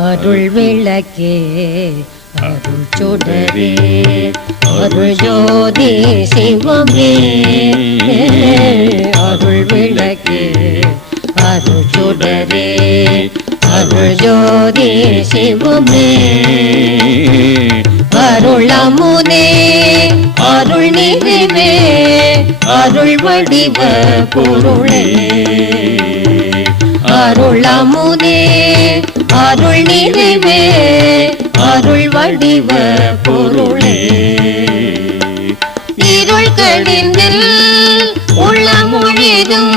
அருள் விளக்கே அருள் சுடரே அருள் ஜோதி சிவமே அருள் விளக்கே அருள் சுடரே அருள் ஜோதி சிவமே அருள் அமுதே அருள் நிறைவே அருள் வடிவ பொருளே அருள் அமுதே அருள் நிறைவே அருள் வடிவ பொருளே இருள் கடிந்தில் உள்ள மொழிதும்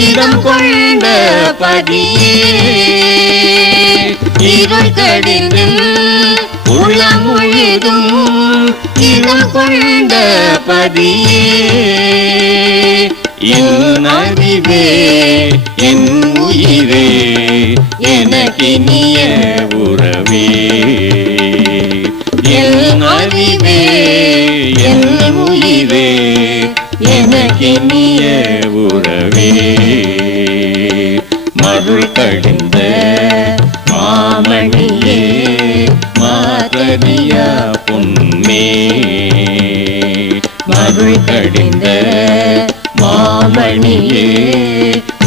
இடம் கொண்ட பதியே இருள் கடிந்தில் உள்ள மொழிதும் இடம் கொண்ட பதியே என் அறிவே என் உயிரே எனக்கினிய உறவே என் அறிவே என் உயிரே எனக்கினிய உறவே மருள் கடிந்த மாமணியே மாதரியா பொன்னே மருள் கடிந்த மாமணியே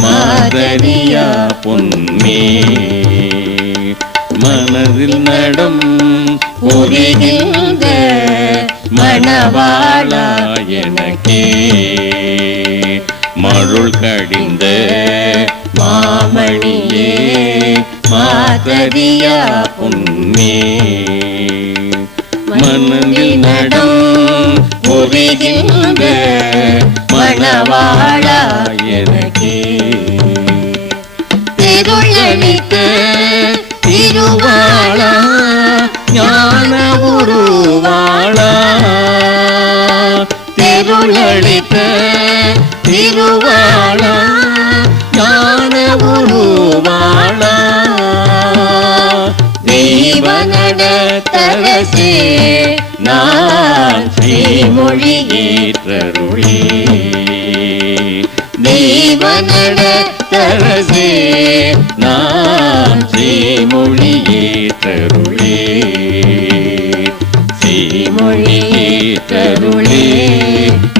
மாதரியா பொன்னே மனதில் நடம் புரிகின்ற மணவாளா எனக்கே மருள் கடிந்த மாமணியே மாதரியா பொன்னே மனதில் நடம் புரிகின்ற மணவாளா எனக்கே திருளளித்த திருவாளா ஞான உருவாளா திருளளித்த திருவாளா ஞான உருவாளா தெய்வநட தரசே நான் ஸ்ரீமொழி ஏற்றருளே தெய்வநட தரசே நான் ஸ்ரீமொழி ஏற்றருளே ஸ்ரீமொழி ஏற்றருளே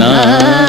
நான்